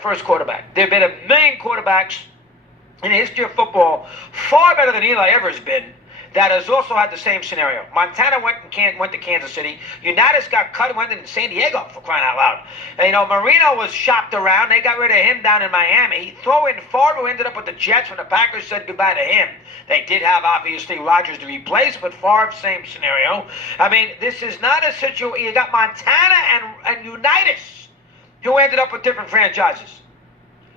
first quarterback. There have been a million quarterbacks in the history of football far better than Eli ever has been that has also had the same scenario. Montana went to Kansas City. Unitas got cut and went to San Diego, for crying out loud. And, Marino was shopped around. They got rid of him down in Miami. Throw in Favre, who ended up with the Jets when the Packers said goodbye to him. They did have, obviously, Rodgers to replace, but Favre, same scenario. I mean, this is not a situation. You got Montana and Unitas, who ended up with different franchises.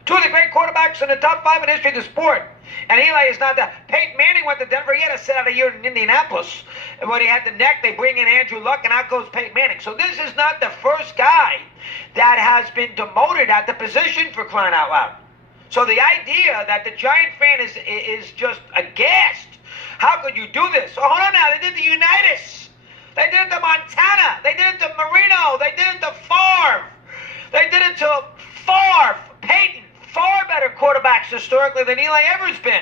Two of the great quarterbacks in the top 5 in the history of the sport. And Eli is not that. Peyton Manning went to Denver. He had to sit out a year in Indianapolis. And when he had the neck, they bring in Andrew Luck, and out goes Peyton Manning. So this is not the first guy that has been demoted at the position, for crying out loud. So the idea that the Giant fan is just aghast. How could you do this? Oh, hold on now. They did the Unitas. They did it to Montana. They did it to Marino. They did it to Favre. They did it to Favre, Peyton. Far better quarterbacks historically than Eli ever's been.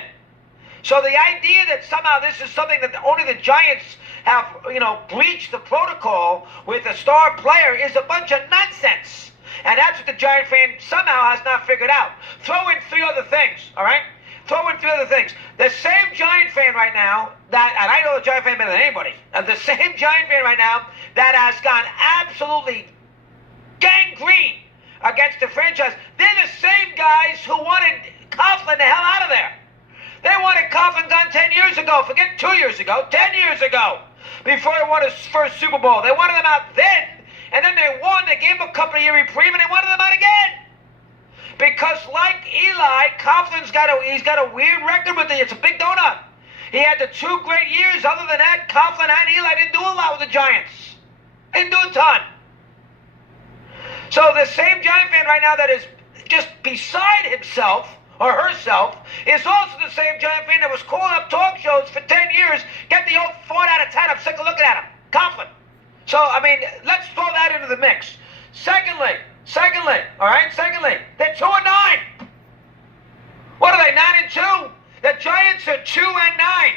So the idea that somehow this is something that only the Giants have, breached the protocol with a star player is a bunch of nonsense. And that's what the Giant fan somehow has not figured out. Throw in 3 other things, all right? Throw in 3 other things. The same Giant fan right now that, and I know the Giant fan better than anybody, the same Giant fan right now that has gone absolutely gangrene against the franchise, they're the same guys who wanted Coughlin the hell out of there. They wanted Coughlin gone 10 years ago. Forget 2 years ago, 10 years ago, before he won his first Super Bowl. They wanted them out then, and then they won. They gave him a couple of year reprieve, and they wanted them out again. Because like Eli, Coughlin's got a weird record with it. It's a big donut. He had the 2 great years. Other than that, Coughlin and Eli didn't do a lot with the Giants. Didn't do a ton. So the same Giant fan right now that is just beside himself or herself is also the same Giant fan that was calling up talk shows for 10 years, get the old 4 out of 10. I'm sick of looking at him. Coughlin. So, I mean, let's throw that into the mix. Secondly, all right, they're 2-9. What are they, 9-2? The Giants are 2-9.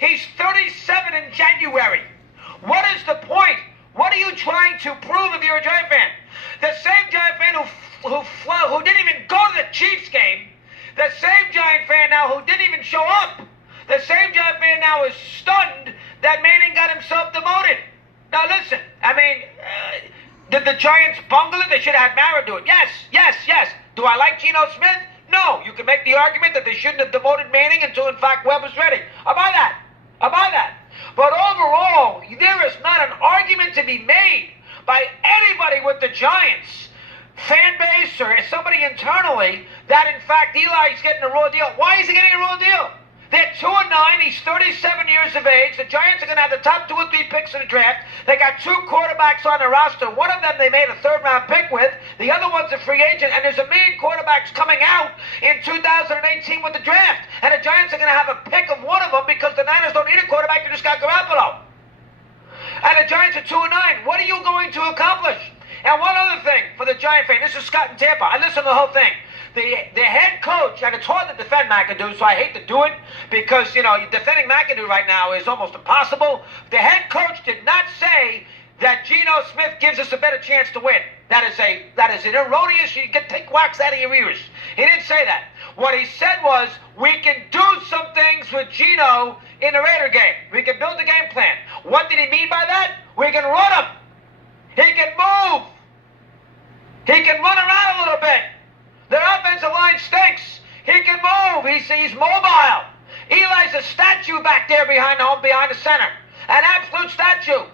He's 37 in January. What is the point? What are you trying to prove if you're a Giant fan? The same Giant fan who didn't even go to the Chiefs game, the same Giant fan now who didn't even show up, the same Giant fan now is stunned that Manning got himself demoted. Now listen, I mean, did the Giants bungle it? They should have had Mara do it. Yes. Do I like Geno Smith? No. You can make the argument that they shouldn't have demoted Manning until, in fact, Webb was ready. I buy that. But overall, there is not an argument to be made by anybody with the Giants fan base or somebody internally that, in fact, Eli's getting a raw deal. Why is he getting a raw deal? They're 2-9. He's 37 years of age. The Giants are going to have the top 2 or 3 picks in the draft. They got 2 quarterbacks on the roster. One of them they made a 3rd-round pick with. The other one's a free agent. And there's a million quarterbacks coming out in 2018 with the draft. And the Giants are going to have a pick of one of them because the Niners don't need a quarterback. They just got Garoppolo. And the Giants are 2-9. What are you going to accomplish? And one other thing for the Giant fan. This is Scott in Tampa. I listened to the whole thing. The head coach, and it's hard to defend McAdoo, so I hate to do it because, defending McAdoo right now is almost impossible. The head coach did not say that Geno Smith gives us a better chance to win. That is an erroneous, you can take wax out of your ears. He didn't say that. What he said was, we can do some things with Geno in the Raider game. We can build a game plan. What did he mean by that? We can run him. He can move. He can run around a little bit. Their offensive line stinks. He can move. He's mobile. Eli's a statue back there behind the center. An absolute statue.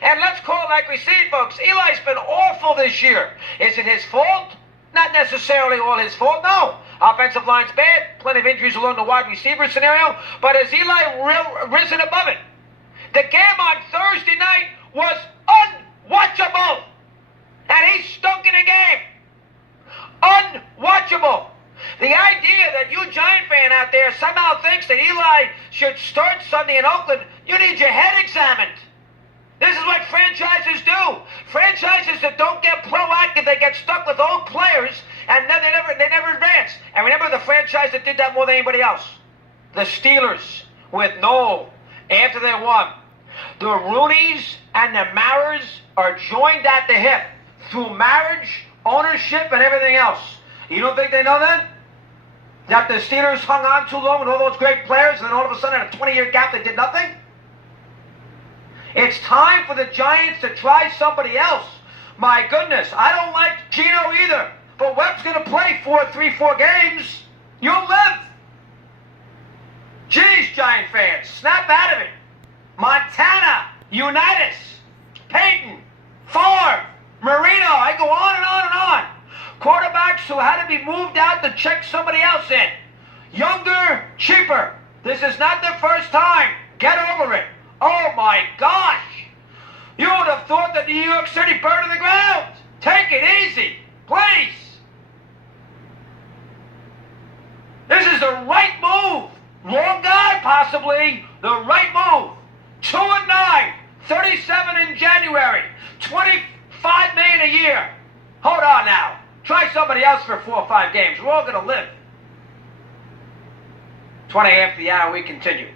And let's call it like we see it, folks. Eli's been awful this year. Is it his fault? Not necessarily all his fault, no. Offensive line's bad. Plenty of injuries along the wide receiver scenario. But has Eli risen above it? The game on Thursday night was unwatchable. And he stunk in the game. Unwatchable. The idea that you Giant fan out there somehow thinks that Eli should start Sunday in Oakland, you need your head examined. This is what franchises do. Franchises that don't get proactive, they get stuck with old players, and then they never advance. And remember the franchise that did that more than anybody else? The Steelers with Noel after they won. The Rooneys and the Maras are joined at the hip through marriage, ownership, and everything else. You don't think they know that? That the Steelers hung on too long with all those great players, and then all of a sudden in a 20-year gap they did nothing? It's time for the Giants to try somebody else. My goodness, I don't like Geno either, but Webb's going to play 4 games. You'll live. Jeez, Giant fans, snap out of it. Montana, Unitas, Peyton, Favre, Marino, I go on and on and on. Quarterbacks who had to be moved out to check somebody else in. Younger, cheaper. This is not their first time. Get over it. Oh my gosh. You would have thought that New York City burned to the ground. Take it easy, please. This is the right move. Long guy, possibly. The right move. 2-9. 37 in January. $25 million a year. Hold on now. Try somebody else for 4 or 5 games. We're all going to live. 20 after the hour, we continue.